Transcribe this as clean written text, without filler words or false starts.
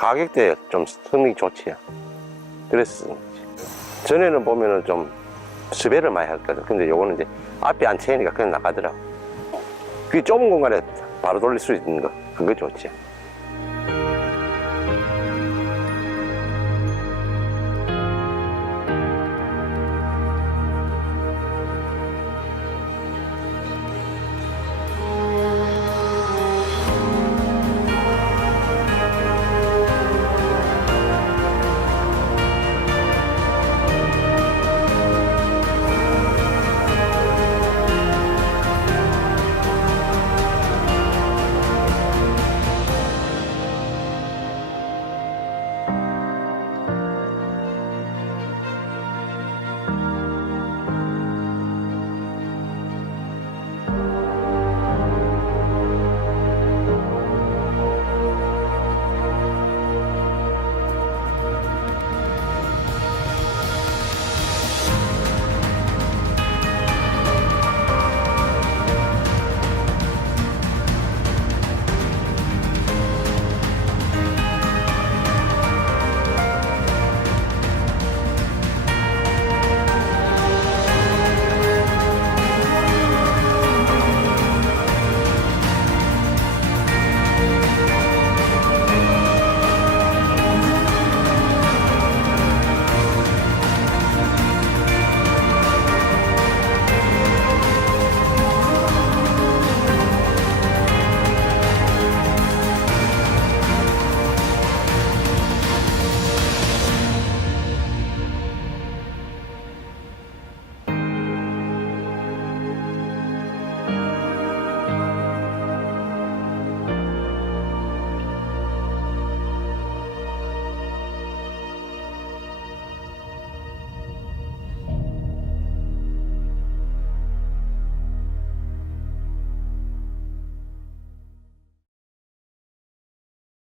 가격대에 좀 성능이 좋지. 그래서 전에는 보면은 좀 스배를 많이 했거든. 근데 요거는 이제 앞이 안 채이니까 그냥 나가더라고. 그 좁은 공간에 바로 돌릴 수 있는 거, 그거 좋지.